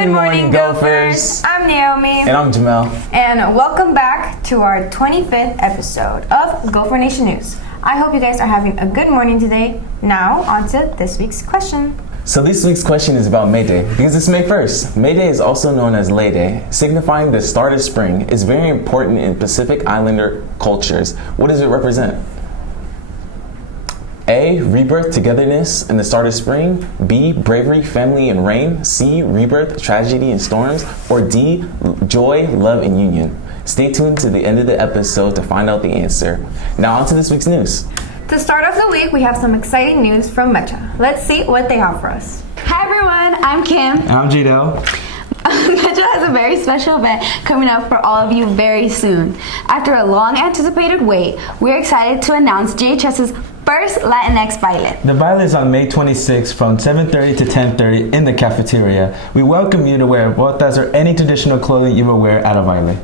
Good morning, Gophers. I'm Naomi. And I'm Jamel. And welcome back to our 25th episode of Gopher Nation News. I hope you guys are having a good morning today. Now, on to this week's question. So this week's question is about May Day, because it's May 1st. May Day is also known as Lay Day, signifying the start of spring. It's very important in Pacific Islander cultures. What does it represent? A, rebirth, togetherness, and the start of spring. B, bravery, family, and rain. C, rebirth, tragedy, and storms. Or D, joy, love, and union. Stay tuned to the end of the episode to find out the answer. Now on to this week's news. To start off the week, we have some exciting news from Metro. Let's see what they have for us. Hi everyone, I'm Kim. And I'm Jidel. Metro has a very special event coming up for all of you very soon. After a long anticipated wait, we're excited to announce JHS's first Latinx Violet. The Violet is on May 26th from 7:30 to 10:30 in the cafeteria. We welcome you to wear botas or any traditional clothing you will wear at a Violet.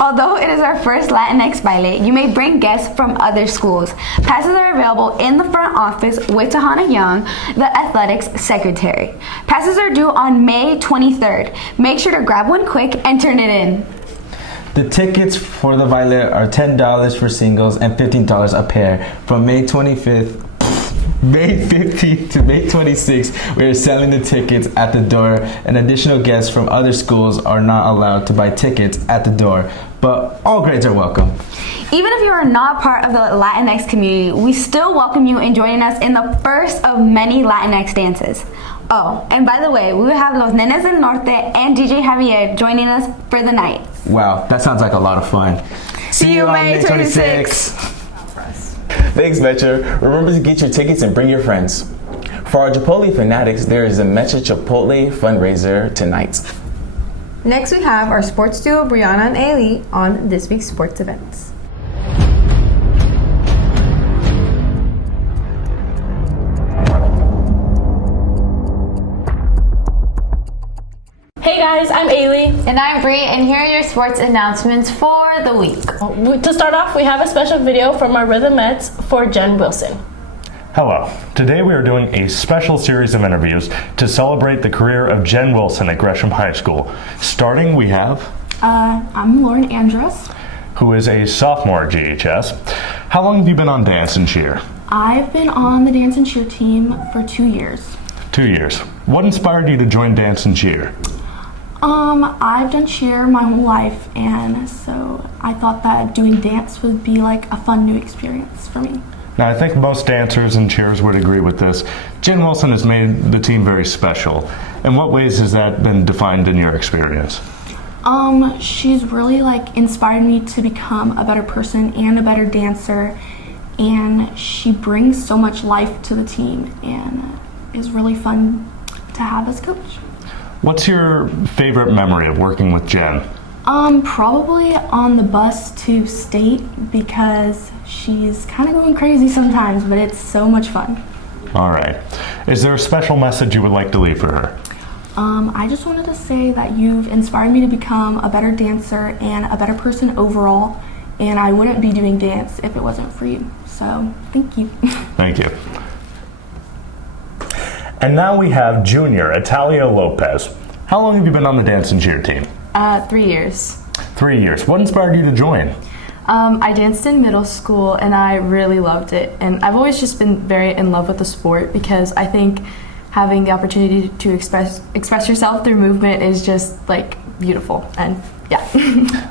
Although it is our first Latinx Violet, you may bring guests from other schools. Passes are available in the front office with Tahana Young, the athletics secretary. Passes are due on May 23rd. Make sure to grab one quick and turn it in. The tickets for the Violet are $10 for singles and $15 a pair. From May 25th, May 15th to May 26th, we are selling the tickets at the door, and additional guests from other schools are not allowed to buy tickets at the door, but all grades are welcome. Even if you are not part of the Latinx community, we still welcome you in joining us in the first of many Latinx dances. Oh, and by the way, we will have Los Nenes del Norte and DJ Javier joining us for the night. Wow, that sounds like a lot of fun. See you May 26th. Thanks, Metro. Remember to get your tickets and bring your friends. For our Chipotle fanatics, there is a Metro Chipotle fundraiser tonight. Next, we have our sports duo Brianna and Ailey on this week's sports events. Hey guys, I'm Ailey. And I'm Bree, and here are your sports announcements for the week. To start off, we have a special video from our Rhythmettes for Jen Wilson. Hello. Today we are doing a special series of interviews to celebrate the career of Jen Wilson at Gresham High School. Starting, we have... I'm Lauren Andrus. Who is a sophomore at GHS. How long have you been on dance and cheer? I've been on the dance and cheer team for 2 years. 2 years. What inspired you to join dance and cheer? I've done cheer my whole life, and so I thought that doing dance would be like a fun new experience for me. Now, I think most dancers and cheerers would agree with this. Jen Wilson has made the team very special. In what ways has that been defined in your experience? She's really inspired me to become a better person and a better dancer, and she brings so much life to the team and is really fun to have as coach. What's your favorite memory of working with Jen? Probably on the bus to state, because she's kind of going crazy sometimes, but it's so much fun. All right. Is there a special message you would like to leave for her? I just wanted to say that you've inspired me to become a better dancer and a better person overall, and I wouldn't be doing dance if it wasn't for you. So, thank you. Thank you. And now we have junior Italia Lopez. How long have you been on the dance and cheer team? 3 years. 3 years. What inspired you to join? I danced in middle school and I really loved it. And I've always just been very in love with the sport, because I think having the opportunity to express yourself through movement is just beautiful. And yeah.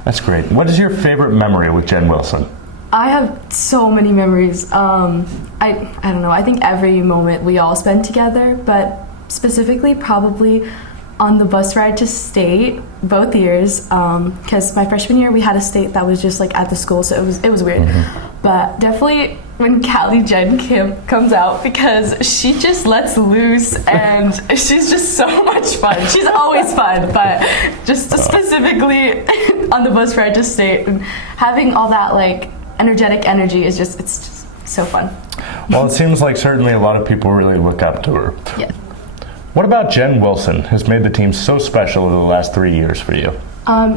That's great. What is your favorite memory with Jen Wilson? I have so many memories. I don't know. I think every moment we all spend together, but specifically probably on the bus ride to state both years, because my freshman year we had a state that was just at the school, so it was weird. Mm-hmm. But definitely when Callie Jen Kim comes out, because she just lets loose and she's just so much fun. She's always fun, but just specifically on the bus ride to state, and having all that energetic energy is it's just so fun. Well, it seems like certainly a lot of people really look up to her. Yeah. What about Jen Wilson has made the team so special over the last 3 years for you?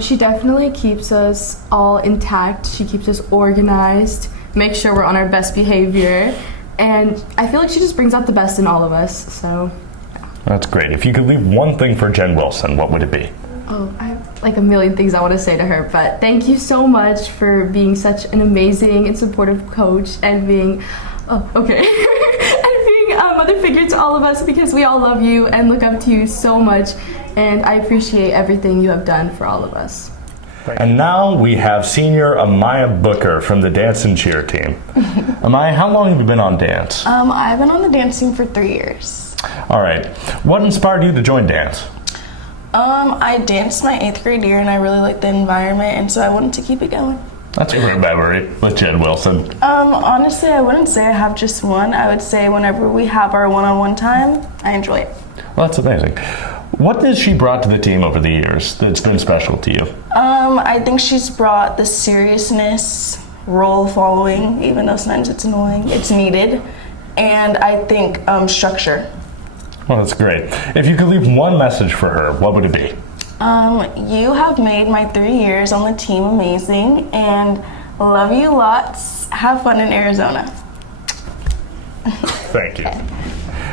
She definitely keeps us all intact. She keeps us organized, makes sure we're on our best behavior, and I feel like she just brings out the best in all of us. So, yeah. That's great. If you could leave one thing for Jen Wilson, what would it be? Oh, I have like a million things I want to say to her, but thank you so much for being such an amazing and supportive coach and being, and being a mother figure to all of us, because we all love you and look up to you so much, and I appreciate everything you have done for all of us. And now we have senior Amaya Booker from the dance and cheer team. Amaya, how long have you been on dance? I've been on the dance team for 3 years. All right. What inspired you to join dance? I danced my 8th grade year and I really liked the environment, and so I wanted to keep it going. That's a great memory with Jen Wilson. Honestly, I wouldn't say I have just one. I would say whenever we have our one-on-one time, I enjoy it. Well, that's amazing. What has she brought to the team over the years that's been special to you? I think she's brought the seriousness, role following, even though sometimes it's annoying, it's needed, and I think structure. Well, that's great. If you could leave one message for her, what would it be? You have made my 3 years on the team amazing, and love you lots. Have fun in Arizona. Thank you.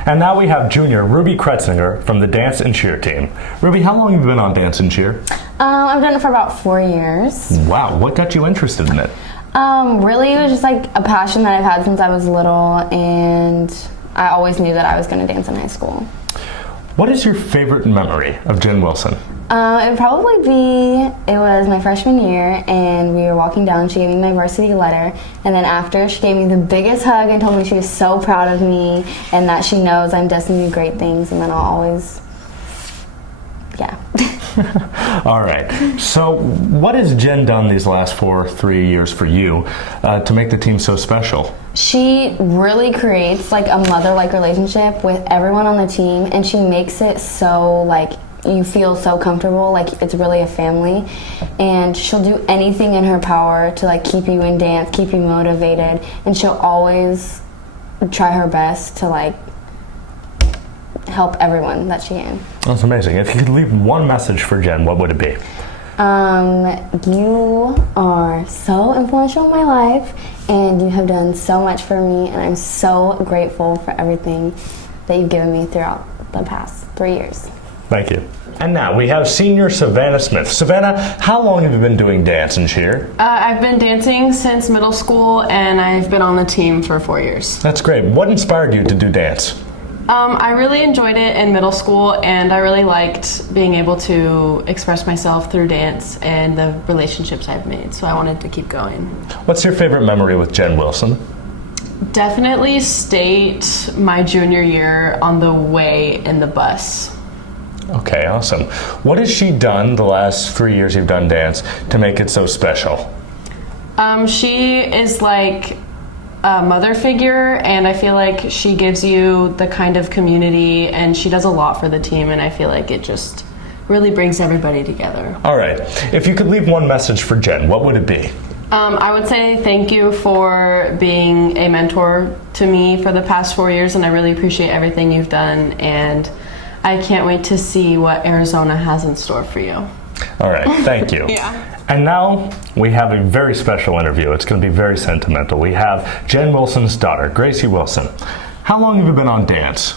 And now we have junior Rubygretzinger from the dance and cheer team. Ruby, how long have you been on dance and cheer? I've done it for about 4 years. Wow, what got you interested in it? Really, it was just like a passion that I've had since I was little, and I always knew that I was going to dance in high school. What is your favorite memory of Jen Wilson? It would probably be, it was my freshman year, and we were walking down. She gave me my varsity letter, and then after, she gave me the biggest hug and told me she was so proud of me and that she knows I'm destined to do great things, and then I'll always, All right. So what has Jen done these last 3 years for you to make the team so special? She really creates like a mother-like relationship with everyone on the team, and she makes it so like you feel so comfortable, like it's really a family, and she'll do anything in her power to like keep you in dance, keep you motivated, and she'll always try her best to like help everyone that she can. That's amazing. If you could leave one message for Jen, what would it be? You are so influential in my life, and you have done so much for me, and I'm so grateful for everything that you've given me throughout the past 3 years. Thank you. And now we have senior Savannah Smith. Savannah, how long have you been doing dance and cheer? I've been dancing since middle school, and I've been on the team for 4 years. That's great. What inspired you to do dance? I really enjoyed it in middle school, and I really liked being able to express myself through dance and the relationships I've made, so I wanted to keep going. What's your favorite memory with Jen Wilson? Definitely state my junior year on the way in the bus. Okay, awesome. What has she done the last 3 years you've done dance to make it so special? She is like a mother figure, and I feel like she gives you the kind of community, and she does a lot for the team, and I feel like it just really brings everybody together. All right. If you could leave one message for Jen, what would it be? I would say thank you for being a mentor to me for the past 4 years, and I really appreciate everything you've done, and I can't wait to see what Arizona has in store for you. All right, thank you. Yeah. And now we have a very special interview. It's going to be very sentimental. We have Jen Wilson's daughter, Gracie Wilson. How long have you been on dance?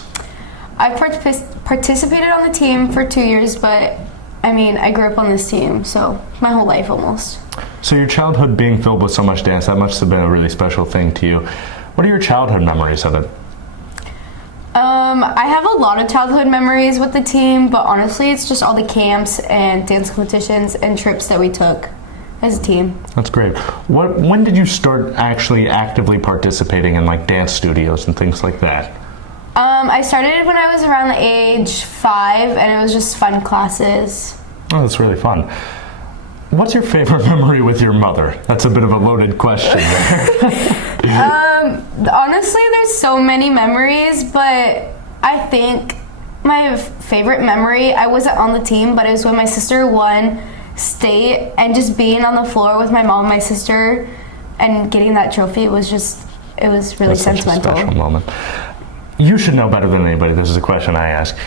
I've participated on the team for 2 years, but I mean, I grew up on this team, so my whole life almost. So your childhood being filled with so much dance, that must have been a really special thing to you. What are your childhood memories of it? I have a lot of childhood memories with the team, but honestly, it's just all the camps and dance competitions and trips that we took as a team. That's great. When did you start actually actively participating in like dance studios and things like that? I started when I was around the age 5, and it was just fun classes. Oh, that's really fun. What's your favorite memory with your mother? That's a bit of a loaded question there. Honestly, there's so many memories, but I think my favorite memory, I wasn't on the team, but it was when my sister won state, and just being on the floor with my mom and my sister and getting that trophy was really That's sentimental. Such a special moment. You should know better than anybody. This is a question I ask.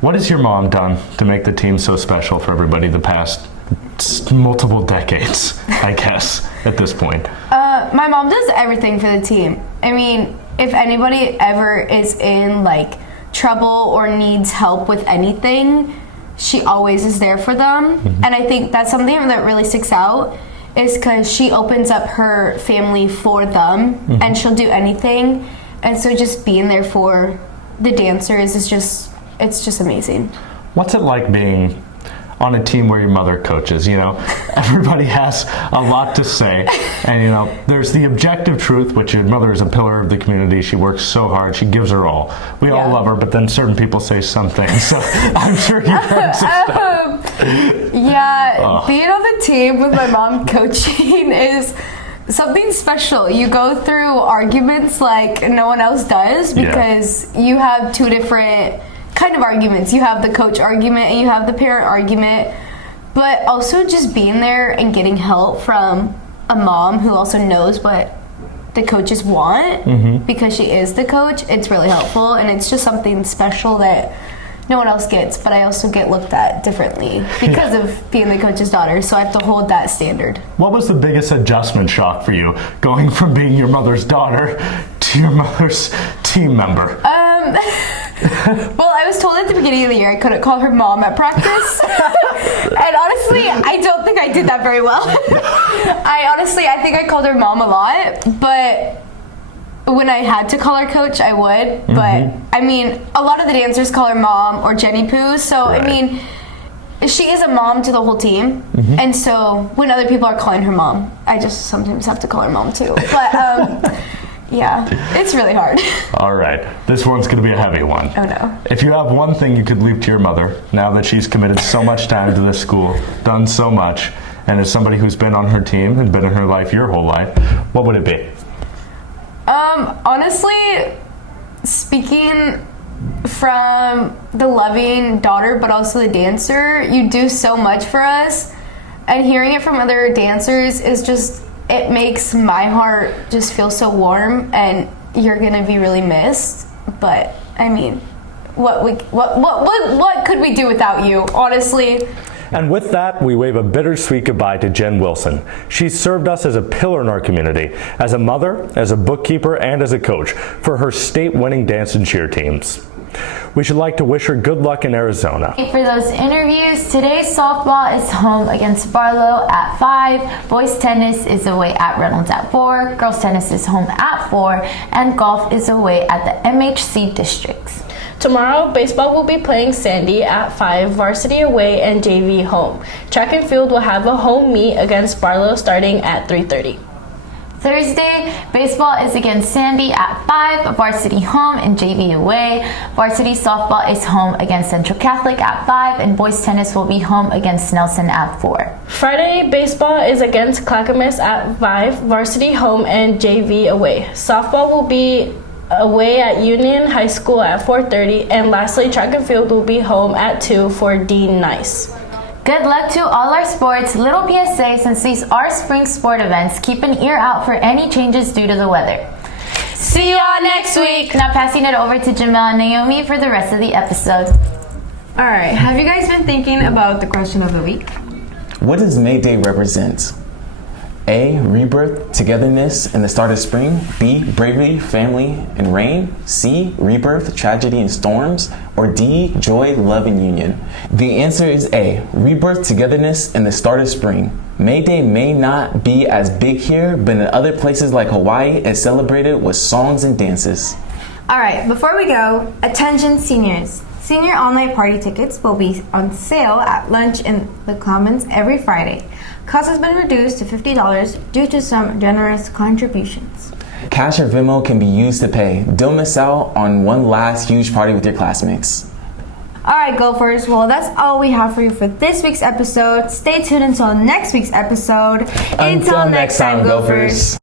What has your mom done to make the team so special for everybody the past multiple decades, I guess, at this point? My mom does everything for the team. I mean, if anybody ever is in like trouble or needs help with anything, she always is there for them. And I think that's something that really sticks out, is because she opens up her family for them, and she'll do anything. And so just being there for the dancers is just, it's just amazing. What's it like being on a team where your mother coaches? You know, everybody has a lot to say, and you know, there's the objective truth, which your mother is a pillar of the community. She works so hard, she gives her all. We all love her, but then certain people say some things, so I'm sure you've heard some stuff. Being on the team with my mom coaching is something special. You go through arguments like no one else does, because you have two different kind of arguments. You have the coach argument and you have the parent argument, but also just being there and getting help from a mom who also knows what the coaches want, because she is the coach. It's really helpful, and it's just something special that no one else gets, but I also get looked at differently because of being the coach's daughter, so I have to hold that standard. What was the biggest adjustment shock for you, going from being your mother's daughter to your mother's team member? Well, I was told at the beginning of the year I couldn't call her mom at practice. And honestly, I don't think I did that very well. I think I called her mom a lot, but when I had to call her coach, I would. But I mean, a lot of the dancers call her mom or Jenny Poo, so I mean, she is a mom to the whole team. And so when other people are calling her mom, I just sometimes have to call her mom too. But yeah, it's really hard. All right, this one's going to be a heavy one. Oh no. If you have one thing you could leave to your mother, now that she's committed so much time to this school, done so much, and as somebody who's been on her team and been in her life your whole life, what would it be? Honestly, speaking from the loving daughter but also the dancer, you do so much for us, and hearing it from other dancers is just, it makes my heart just feel so warm, and you're gonna be really missed. But I mean, what could we do without you, honestly? And with that, we wave a bittersweet goodbye to Jen Wilson. She's served us as a pillar in our community, as a mother, as a bookkeeper, and as a coach for her state-winning dance and cheer teams. We should like to wish her good luck in Arizona. For those interviews, today's softball is home against Barlow at 5, boys tennis is away at Reynolds at 4, girls tennis is home at 4, and golf is away at the MHC districts. Tomorrow, baseball will be playing Sandy at 5, varsity away and JV home. Track and field will have a home meet against Barlow starting at 3:30. Thursday, baseball is against Sandy at 5, varsity home and JV away. Varsity softball is home against Central Catholic at 5, and boys tennis will be home against Nelson at 4. Friday, baseball is against Clackamas at 5, varsity home and JV away. Softball will be away at Union High School at 4:30, and lastly, track and field will be home at 2 for Dean Nice. Good luck to all our sports. Little PSA, since these are spring sport events, keep an ear out for any changes due to the weather. See you all next week. Now passing it over to Jamel and Naomi for the rest of the episode. All right, have you guys been thinking about the question of the week? What does May Day represent? A. Rebirth, togetherness, and the start of spring. B. Bravery, family, and rain. C. Rebirth, tragedy, and storms. Or D. Joy, love, and union. The answer is A. Rebirth, togetherness, and the start of spring. May Day may not be as big here, but in other places like Hawaii, it's celebrated with songs and dances. All right, before we go, attention seniors. Senior all-night party tickets will be on sale at lunch in the Commons every Friday. Cost has been reduced to $50 due to some generous contributions. Cash or Venmo can be used to pay. Don't miss out on one last huge party with your classmates. All right, Gophers. Well, that's all we have for you for this week's episode. Stay tuned until next week's episode. Until next time, Gophers.